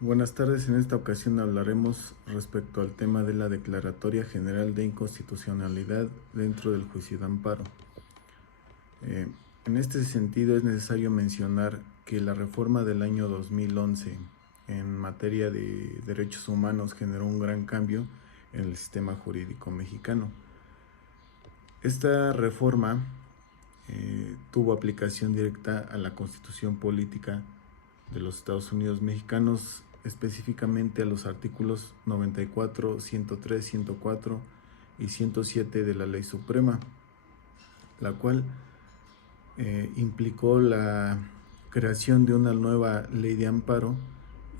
Buenas tardes, en esta ocasión hablaremos respecto al tema de la Declaratoria General de Inconstitucionalidad dentro del juicio de amparo. En este sentido es necesario mencionar que la reforma del año 2011 en materia de derechos humanos generó un gran cambio en el sistema jurídico mexicano. Esta reforma tuvo aplicación directa a la Constitución Política de los Estados Unidos mexicanos, específicamente a los artículos 94, 103, 104 y 107 de la Ley Suprema, la cual implicó la creación de una nueva ley de amparo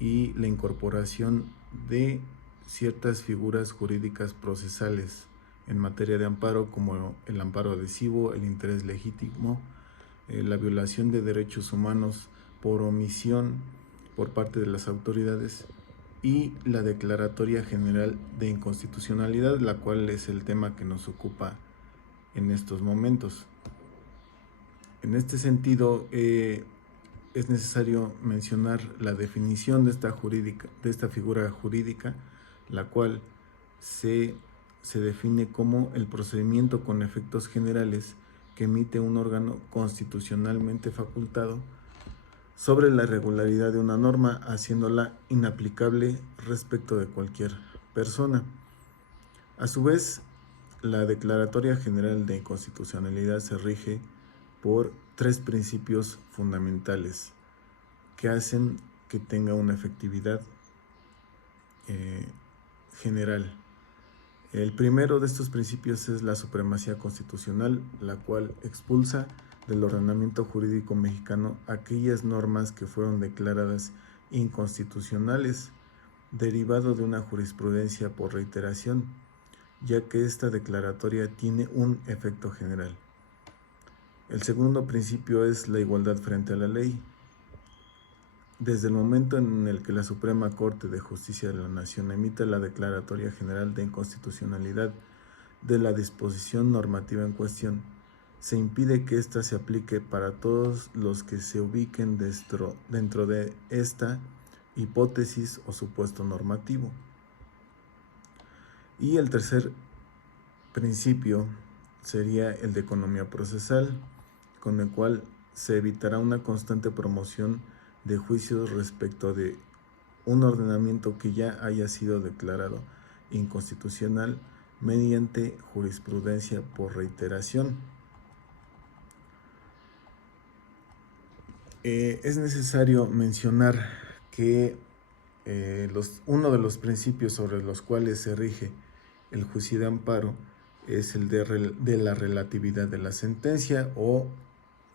y la incorporación de ciertas figuras jurídicas procesales en materia de amparo, como el amparo adhesivo, el interés legítimo, la violación de derechos humanos por omisión por parte de las autoridades y la Declaratoria General de Inconstitucionalidad, la cual es el tema que nos ocupa en estos momentos. En este sentido, es necesario mencionar la definición de esta figura jurídica, la cual se define como el procedimiento con efectos generales que emite un órgano constitucionalmente facultado sobre la regularidad de una norma, haciéndola inaplicable respecto de cualquier persona. A su vez, la Declaratoria General de Inconstitucionalidad se rige por tres principios fundamentales que hacen que tenga una efectividad general. El primero de estos principios es la supremacía constitucional, la cual expulsa del ordenamiento jurídico mexicano aquellas normas que fueron declaradas inconstitucionales, derivado de una jurisprudencia por reiteración, ya que esta declaratoria tiene un efecto general. El segundo principio es la igualdad frente a la ley. Desde el momento en el que la Suprema Corte de Justicia de la Nación emite la Declaratoria General de Inconstitucionalidad de la disposición normativa en cuestión, se impide que ésta se aplique para todos los que se ubiquen dentro de esta hipótesis o supuesto normativo. Y el tercer principio sería el de economía procesal, con el cual se evitará una constante promoción de juicios respecto de un ordenamiento que ya haya sido declarado inconstitucional mediante jurisprudencia por reiteración. Es necesario mencionar que uno de los principios sobre los cuales se rige el juicio de amparo es el de la relatividad de la sentencia, o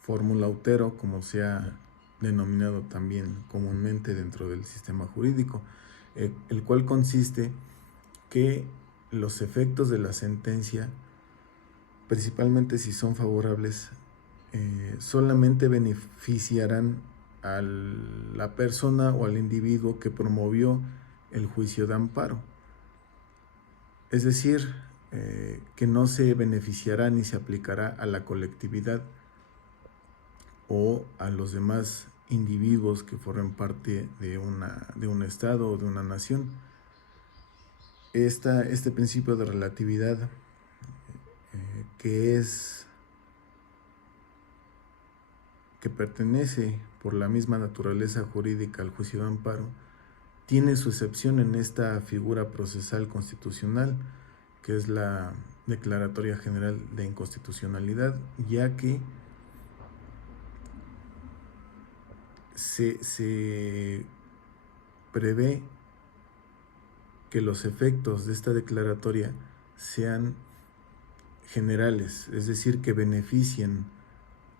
fórmula Otero, como se ha denominado también comúnmente dentro del sistema jurídico, el cual consiste que los efectos de la sentencia, principalmente si son favorables, solamente beneficiarán a la persona o al individuo que promovió el juicio de amparo. Es decir, que no se beneficiará ni se aplicará a la colectividad o a los demás individuos que formen parte de un estado o de una nación. Este principio de relatividad, que pertenece por la misma naturaleza jurídica al juicio de amparo, tiene su excepción en esta figura procesal constitucional, que es la Declaratoria General de Inconstitucionalidad, ya que se prevé que los efectos de esta declaratoria sean generales, es decir, que beneficien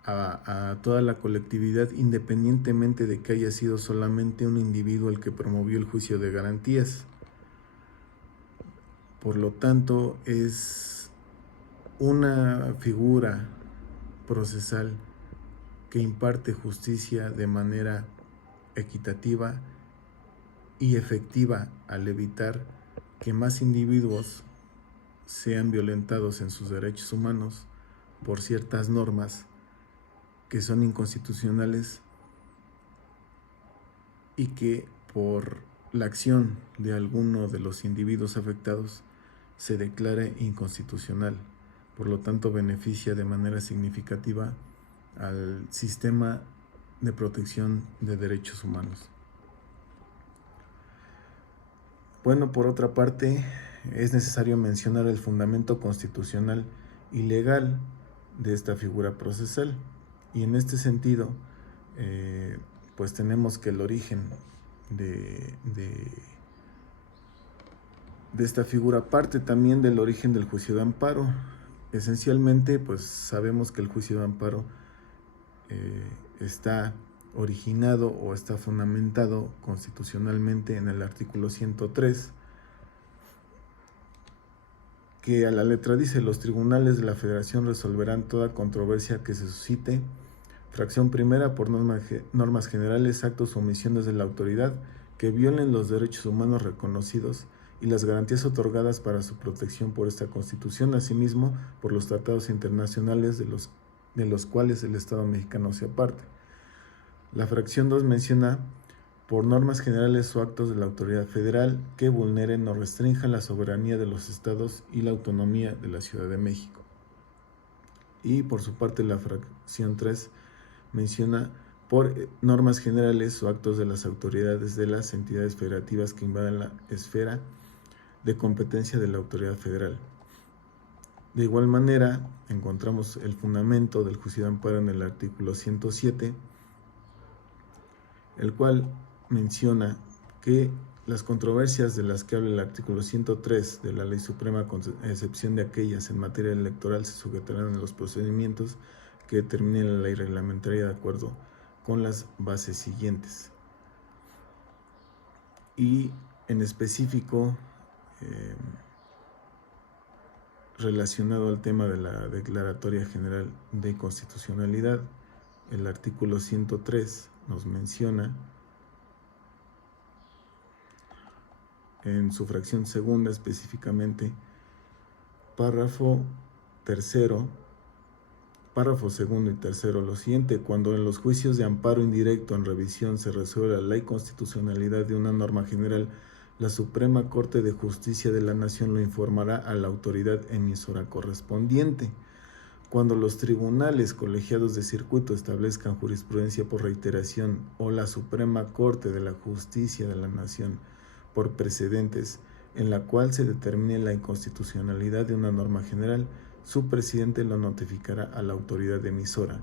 a toda la colectividad, independientemente de que haya sido solamente un individuo el que promovió el juicio de garantías. Por lo tanto, es una figura procesal que imparte justicia de manera equitativa y efectiva, al evitar que más individuos sean violentados en sus derechos humanos por ciertas normas que son inconstitucionales y que por la acción de alguno de los individuos afectados se declare inconstitucional. Por lo tanto, beneficia de manera significativa al sistema de protección de derechos humanos. Bueno, por otra parte, es necesario mencionar el fundamento constitucional y legal de esta figura procesal. Y en este sentido, pues tenemos que el origen de esta figura parte también del origen del juicio de amparo. Esencialmente, pues sabemos que el juicio de amparo está originado o está fundamentado constitucionalmente en el artículo 103, que a la letra dice: los tribunales de la Federación resolverán toda controversia que se suscite, fracción primera, por normas generales, actos o omisiones de la autoridad que violen los derechos humanos reconocidos y las garantías otorgadas para su protección por esta Constitución, asimismo por los tratados internacionales de los cuales el Estado mexicano sea parte. La fracción 2 menciona: por normas generales o actos de la autoridad federal que vulneren o restrinjan la soberanía de los estados y la autonomía de la Ciudad de México. Y por su parte, la fracción 3 menciona: por normas generales o actos de las autoridades de las entidades federativas que invadan la esfera de competencia de la autoridad federal. De igual manera, encontramos el fundamento del juicio de amparo en el artículo 107, el cual menciona que las controversias de las que habla el artículo 103 de la Ley Suprema, con excepción de aquellas en materia electoral, se sujetarán a los procedimientos que determine la ley reglamentaria de acuerdo con las bases siguientes. Y en específico, relacionado al tema de la Declaratoria General de Constitucionalidad, el artículo 103 nos menciona en su fracción segunda específicamente, párrafo segundo y tercero, lo siguiente: cuando en los juicios de amparo indirecto en revisión se resuelva la inconstitucionalidad de una norma general, la Suprema Corte de Justicia de la Nación lo informará a la autoridad emisora correspondiente. Cuando los tribunales colegiados de circuito establezcan jurisprudencia por reiteración o la Suprema Corte de la Justicia de la Nación por precedentes en la cual se determine la inconstitucionalidad de una norma general, su presidente lo notificará a la autoridad emisora.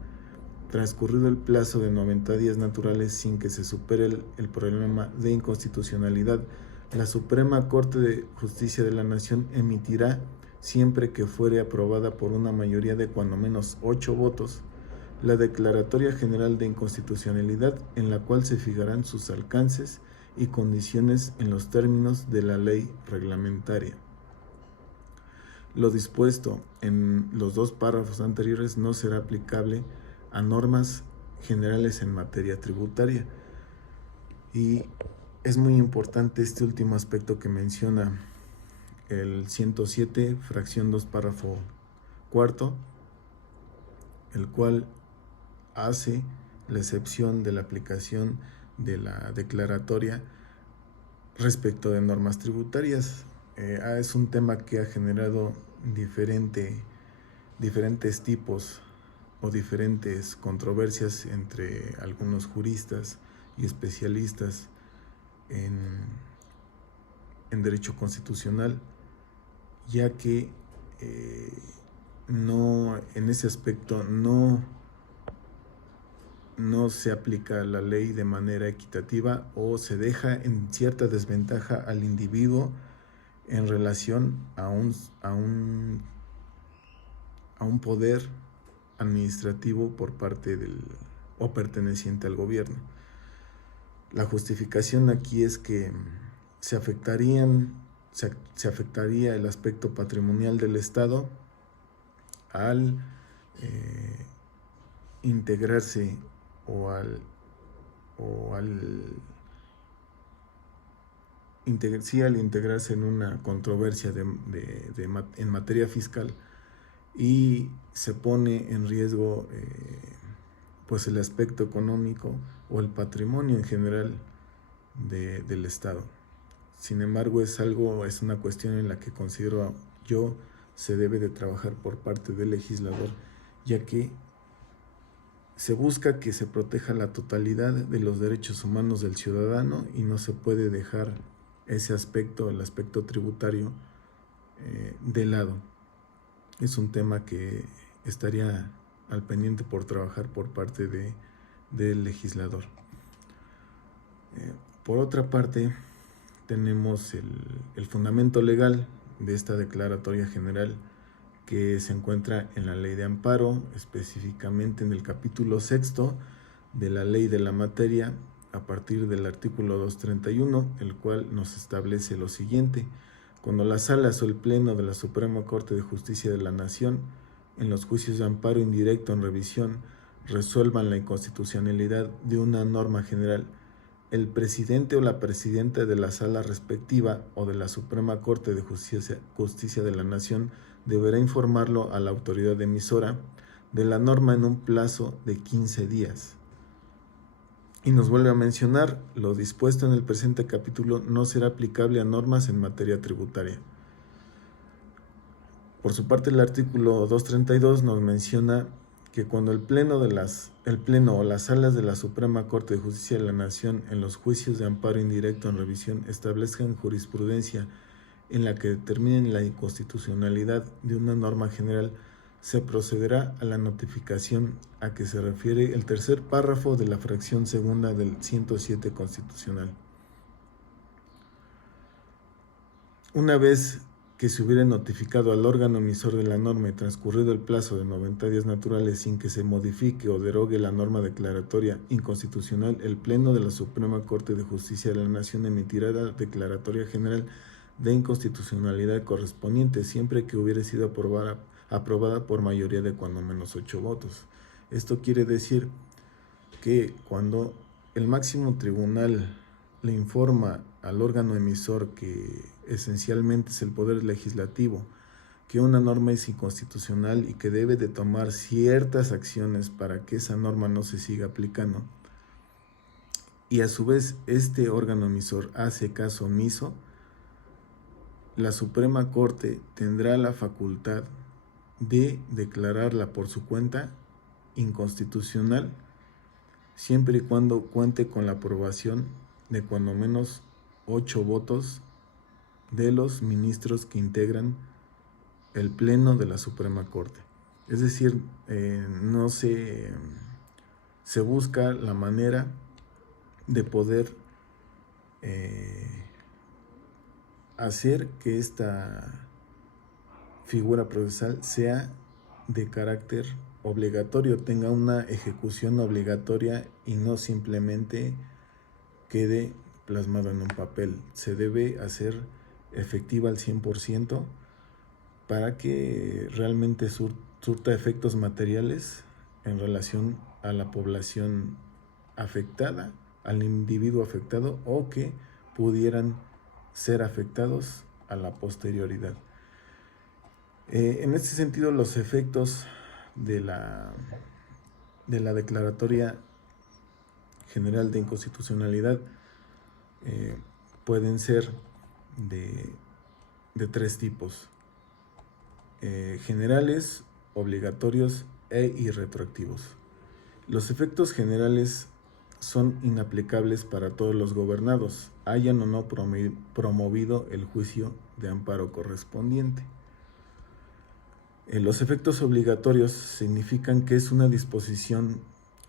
Transcurrido el plazo de 90 días naturales sin que se supere el problema de inconstitucionalidad, la Suprema Corte de Justicia de la Nación emitirá, siempre que fuere aprobada por una mayoría de cuando menos 8 votos, la Declaratoria General de Inconstitucionalidad, en la cual se fijarán sus alcances y condiciones en los términos de la ley reglamentaria. Lo dispuesto en los dos párrafos anteriores no será aplicable a normas generales en materia tributaria. Y es muy importante este último aspecto que menciona el 107, fracción 2, párrafo cuarto, el cual hace la excepción de la aplicación de la declaratoria respecto de normas tributarias. Es un tema que ha generado diferentes tipos o diferentes controversias entre algunos juristas y especialistas en derecho constitucional, ya que en ese aspecto no se aplica la ley de manera equitativa o se deja en cierta desventaja al individuo en relación a un poder administrativo por parte o perteneciente al gobierno. La justificación aquí es que se afectaría el aspecto patrimonial del Estado al integrarse al integrarse en una controversia en materia fiscal, y se pone en riesgo pues el aspecto económico o el patrimonio en general del Estado. Sin embargo, es una cuestión en la que considero yo se debe de trabajar por parte del legislador, ya que se busca que se proteja la totalidad de los derechos humanos del ciudadano y no se puede dejar ese aspecto, el aspecto tributario, de lado. Es un tema que estaría al pendiente por trabajar por parte del legislador. Por otra parte, tenemos el fundamento legal de esta declaratoria general, que se encuentra en la Ley de Amparo, específicamente en el capítulo 6 de la Ley de la Materia, a partir del artículo 231, el cual nos establece lo siguiente: cuando las salas o el Pleno de la Suprema Corte de Justicia de la Nación, en los juicios de amparo indirecto en revisión, resuelvan la inconstitucionalidad de una norma general, el presidente o la presidenta de la sala respectiva o de la Suprema Corte de Justicia de la Nación deberá informarlo a la autoridad emisora de la norma en un plazo de 15 días. Y nos vuelve a mencionar: lo dispuesto en el presente capítulo no será aplicable a normas en materia tributaria. Por su parte, el artículo 232 nos menciona que cuando el pleno o las salas de la Suprema Corte de Justicia de la Nación, en los juicios de amparo indirecto en revisión, establezcan jurisprudencia en la que determinen la inconstitucionalidad de una norma general, se procederá a la notificación a que se refiere el tercer párrafo de la fracción segunda del 107 constitucional. Una vez que se hubiera notificado al órgano emisor de la norma y transcurrido el plazo de 90 días naturales sin que se modifique o derogue la norma declaratoria inconstitucional, el Pleno de la Suprema Corte de Justicia de la Nación emitirá la declaratoria general de inconstitucionalidad correspondiente, siempre que hubiera sido aprobada por mayoría de cuando menos 8 votos. Esto quiere decir que cuando el máximo tribunal le informa al órgano emisor, que esencialmente es el Poder Legislativo, que una norma es inconstitucional y que debe de tomar ciertas acciones para que esa norma no se siga aplicando, y a su vez este órgano emisor hace caso omiso, la Suprema Corte tendrá la facultad de declararla por su cuenta inconstitucional, siempre y cuando cuente con la aprobación de cuando menos 8 votos de los ministros que integran el Pleno de la Suprema Corte. Es decir, no se busca la manera de poder hacer que esta figura procesal sea de carácter obligatorio, tenga una ejecución obligatoria y no simplemente quede plasmado en un papel. Se debe hacer efectiva al 100% para que realmente surta efectos materiales en relación a la población afectada, al individuo afectado, o que pudieran ser afectados a la posterioridad. En este sentido, los efectos de la declaratoria general de inconstitucionalidad pueden ser de 3 tipos: generales, obligatorios e irretroactivos. Los efectos generales son inaplicables para todos los gobernados, hayan o no promovido el juicio de amparo correspondiente. Los efectos obligatorios significan que es una disposición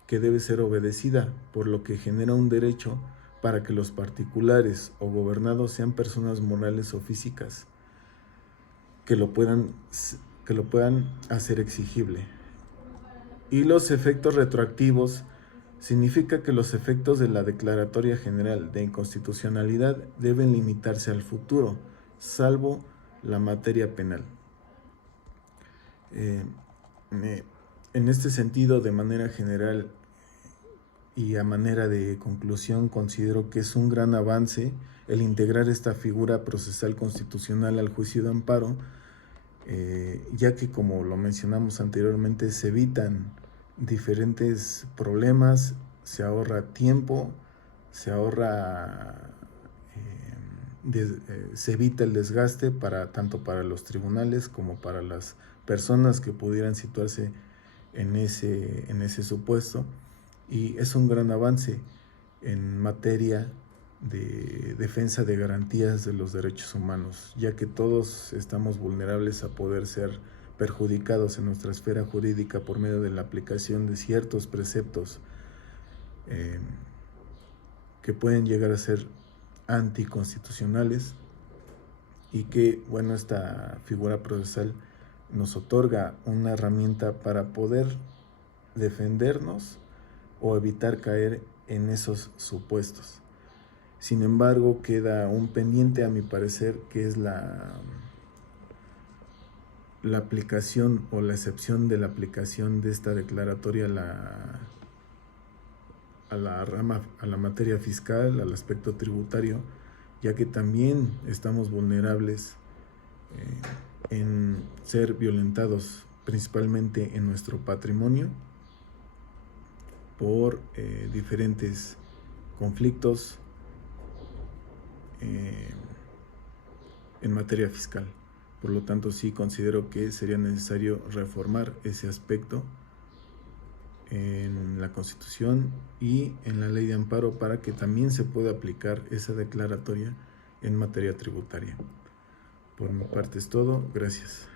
que debe ser obedecida, por lo que genera un derecho para que los particulares o gobernados sean personas morales o físicas que lo puedan hacer exigible. Y los efectos retroactivos significa que los efectos de la Declaratoria General de Inconstitucionalidad deben limitarse al futuro, salvo la materia penal. En este sentido, de manera general y a manera de conclusión, considero que es un gran avance el integrar esta figura procesal constitucional al juicio de amparo, ya que, como lo mencionamos anteriormente, se evitan diferentes problemas, se ahorra tiempo, se ahorra se evita el desgaste tanto para los tribunales como para las personas que pudieran situarse en ese supuesto, y es un gran avance en materia de defensa de garantías de los derechos humanos, ya que todos estamos vulnerables a poder ser perjudicados en nuestra esfera jurídica por medio de la aplicación de ciertos preceptos que pueden llegar a ser anticonstitucionales, y que, bueno, esta figura procesal nos otorga una herramienta para poder defendernos o evitar caer en esos supuestos. Sin embargo, queda un pendiente, a mi parecer, que es la aplicación o la excepción de la aplicación de esta declaratoria a la materia fiscal, al aspecto tributario, ya que también estamos vulnerables en ser violentados principalmente en nuestro patrimonio por diferentes conflictos en materia fiscal. Por lo tanto, sí considero que sería necesario reformar ese aspecto en la Constitución y en la Ley de Amparo para que también se pueda aplicar esa declaratoria en materia tributaria. Por mi parte es todo. Gracias.